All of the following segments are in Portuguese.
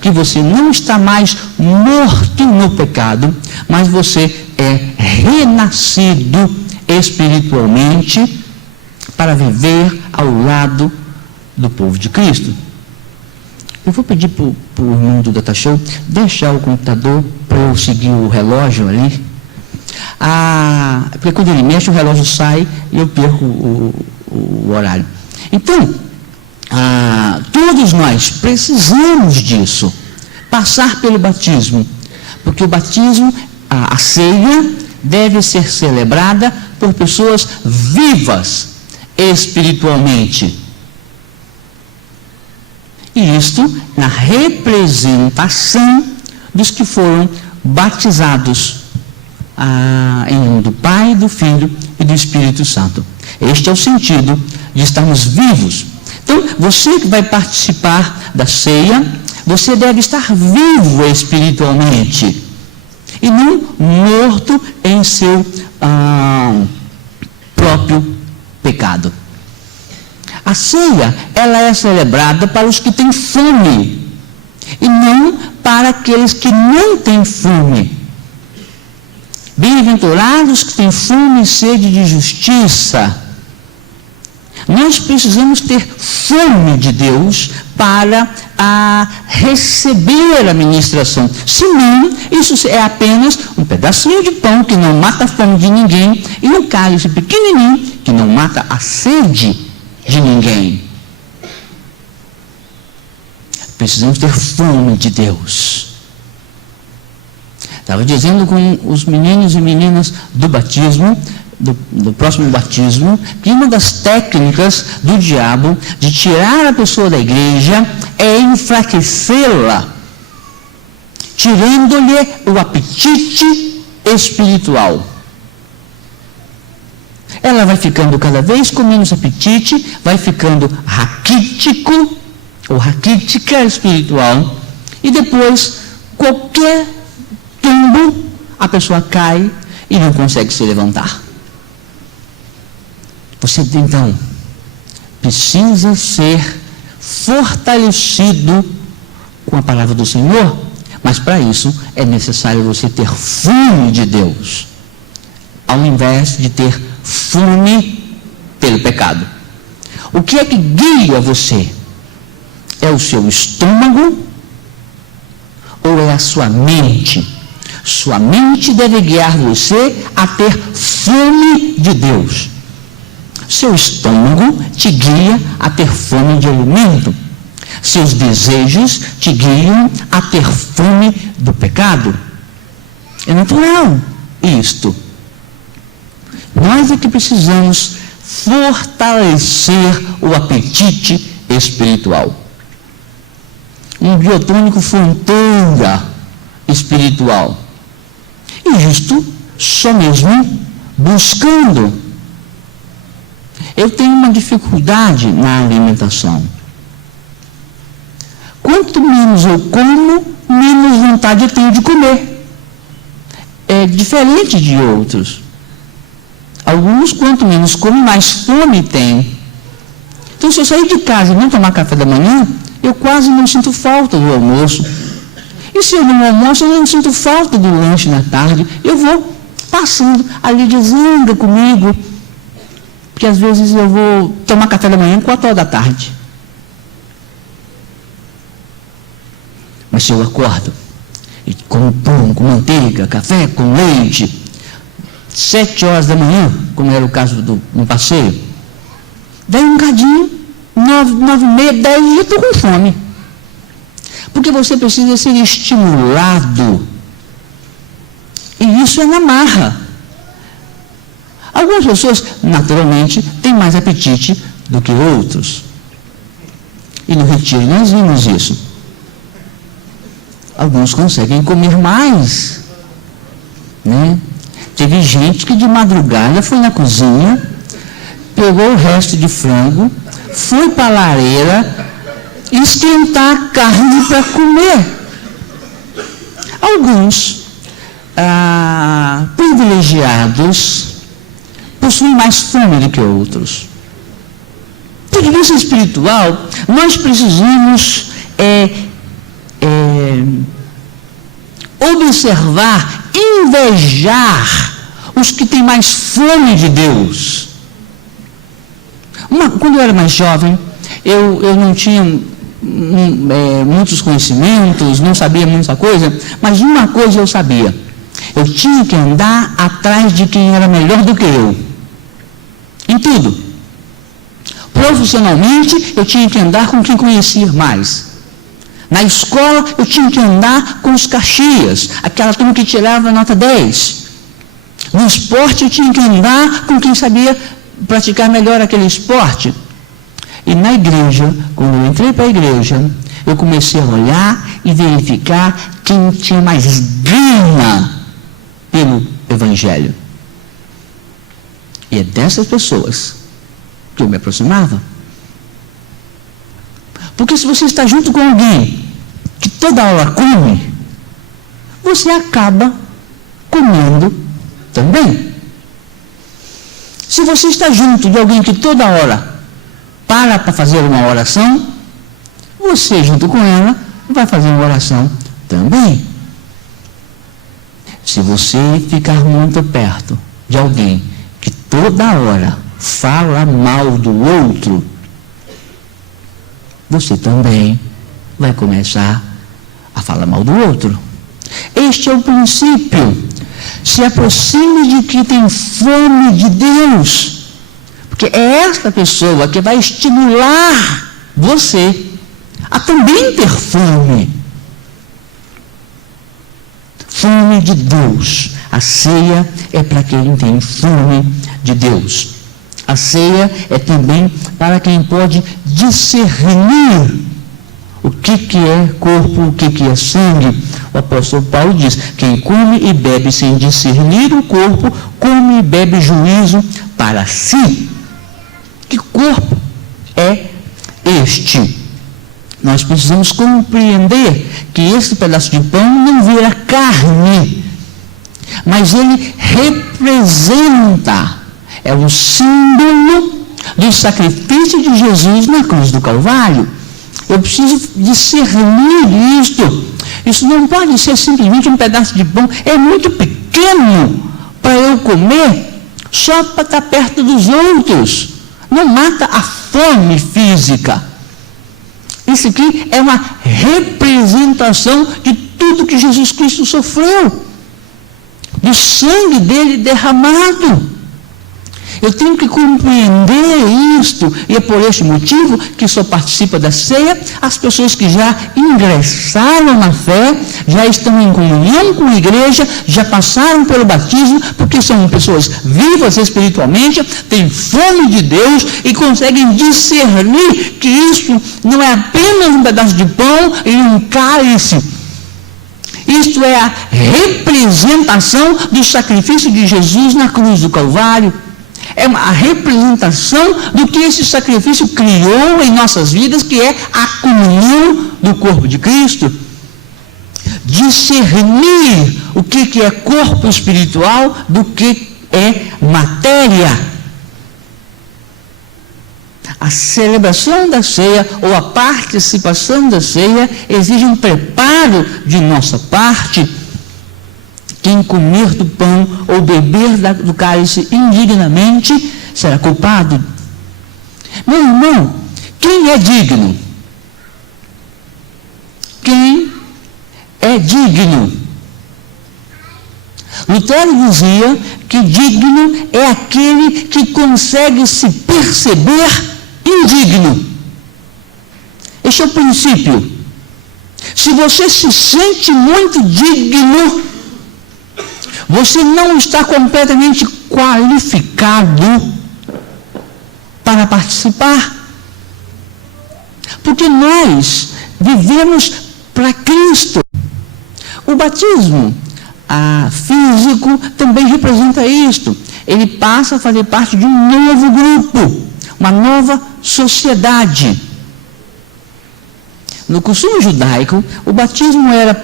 que você não está mais morto no pecado, mas você é renascido espiritualmente para viver ao lado do povo de Cristo. Eu vou pedir para o irmão do Data Show deixar o computador para eu seguir o relógio ali. Porque quando ele mexe, o relógio sai e eu perco o horário. Então, todos nós precisamos disso, passar pelo batismo, porque o batismo, a ceia, deve ser celebrada por pessoas vivas espiritualmente. E isto na representação dos que foram batizados em nome do Pai, do Filho e do Espírito Santo. Este é o sentido de estarmos vivos. Então, você que vai participar da ceia, você deve estar vivo espiritualmente e não morto em seu próprio pecado. A ceia, ela é celebrada para os que têm fome e não para aqueles que não têm fome. Bem-aventurados que têm fome e sede de justiça. Nós precisamos ter fome de Deus para receber a ministração. Senão, isso é apenas um pedacinho de pão que não mata a fome de ninguém e um cálice pequenininho que não mata a sede de ninguém. Precisamos ter fome de Deus. Estava dizendo com os meninos e meninas do batismo, do próximo batismo, que uma das técnicas do diabo de tirar a pessoa da igreja é enfraquecê-la, tirando-lhe o apetite espiritual. Ela vai ficando cada vez com menos apetite, vai ficando raquítico ou raquítica espiritual, e depois qualquer tombo a pessoa cai e não consegue se levantar. Você então precisa ser fortalecido com a palavra do Senhor, mas para isso é necessário você ter fome de Deus, ao invés de ter fome pelo pecado. O que é que guia você? É o seu estômago ou é a sua mente? Sua mente deve guiar você a ter fome de Deus. Seu estômago te guia a ter fome de alimento. Seus desejos te guiam a ter fome do pecado. É natural isto. Nós é que precisamos fortalecer o apetite espiritual. Um biotônico fronteira espiritual. E isto só mesmo buscando. Eu tenho uma dificuldade na alimentação. Quanto menos eu como, menos vontade eu tenho de comer. É diferente de outros. Alguns, quanto menos comem, mais fome tem. Então, se eu sair de casa e não tomar café da manhã, eu quase não sinto falta do almoço. E se eu não almoço, eu não sinto falta do lanche na tarde. Eu vou passando, ali desanda comigo. Porque às vezes eu vou tomar café da manhã 4 horas da tarde. Mas se eu acordo e como pão, com manteiga, café com leite, 7 horas da manhã, como era o caso no passeio, daí um bocadinho, 9h30, 10 e eu estou com fome. Porque você precisa ser estimulado. E isso é na marra. Algumas pessoas, naturalmente, têm mais apetite do que outros. E no retiro nós vimos isso. Alguns conseguem comer mais. Né? Teve gente que de madrugada foi na cozinha, pegou o resto de frango, foi para a lareira esquentar a carne para comer. Alguns privilegiados possuem mais fome do que outros. Por vista espiritual, nós precisamos observar, invejar os que têm mais fome de Deus. Quando eu era mais jovem, eu não tinha muitos conhecimentos, não sabia muita coisa, mas uma coisa eu sabia: eu tinha que andar atrás de quem era melhor do que eu, em tudo. Profissionalmente, eu tinha que andar com quem conhecia mais. Na escola, eu tinha que andar com os caxias, aquela turma que tirava nota 10. No esporte, eu tinha que andar com quem sabia praticar melhor aquele esporte. E na igreja, quando eu entrei para a igreja, eu comecei a olhar e verificar quem tinha mais gana pelo Evangelho. E é dessas pessoas que eu me aproximava. Porque se você está junto com alguém que toda hora come, você acaba comendo também. Se você está junto de alguém que toda hora para fazer uma oração, você junto com ela vai fazer uma oração também. Se você ficar muito perto de alguém que toda hora fala mal do outro, você também vai começar a falar mal do outro. Este é o princípio. Se aproxime de quem tem fome de Deus, porque é esta pessoa que vai estimular você a também ter fome. Fome de Deus. A ceia é para quem tem fome de Deus. A ceia é também para quem pode discernir o que é corpo, o que é sangue. O apóstolo Paulo diz: quem come e bebe sem discernir o corpo, come e bebe juízo para si. Que corpo é este? Nós precisamos compreender que esse pedaço de pão não vira carne, mas ele representa, é um símbolo do sacrifício de Jesus na cruz do Calvário. Eu preciso discernir isto. Isso não pode ser simplesmente um pedaço de pão. É muito pequeno para eu comer só para estar perto dos outros. Não mata a fome física. Isso aqui é uma representação de tudo que Jesus Cristo sofreu, do sangue dele derramado. Eu tenho que compreender isto, e é por este motivo que só participa da ceia as pessoas que já ingressaram na fé, já estão em comunhão com a igreja, já passaram pelo batismo, porque são pessoas vivas espiritualmente, têm fome de Deus e conseguem discernir que isso não é apenas um pedaço de pão e um cálice. Isto é a representação do sacrifício de Jesus na cruz do Calvário. É uma representação do que esse sacrifício criou em nossas vidas, que é a comunhão do corpo de Cristo. Discernir o que é corpo espiritual do que é matéria. A celebração da ceia ou a participação da ceia exige um preparo de nossa parte. Quem comer do pão ou beber do cálice indignamente será culpado. Meu irmão, quem é digno? Quem é digno? Lutero dizia que digno é aquele que consegue se perceber indigno. Este é o princípio. Se você se sente muito digno, você não está completamente qualificado para participar. Porque nós vivemos para Cristo. O batismo físico também representa isto. Ele passa a fazer parte de um novo grupo, uma nova sociedade. No costume judaico, o batismo era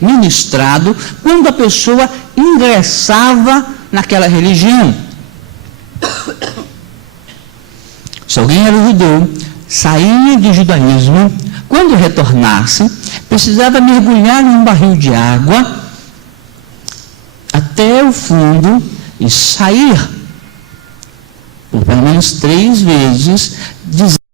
ministrado quando a pessoa ingressava naquela religião. Se alguém era judeu, saía do judaísmo, quando retornasse, precisava mergulhar em um barril de água até o fundo e sair por pelo menos 3 vezes, dizendo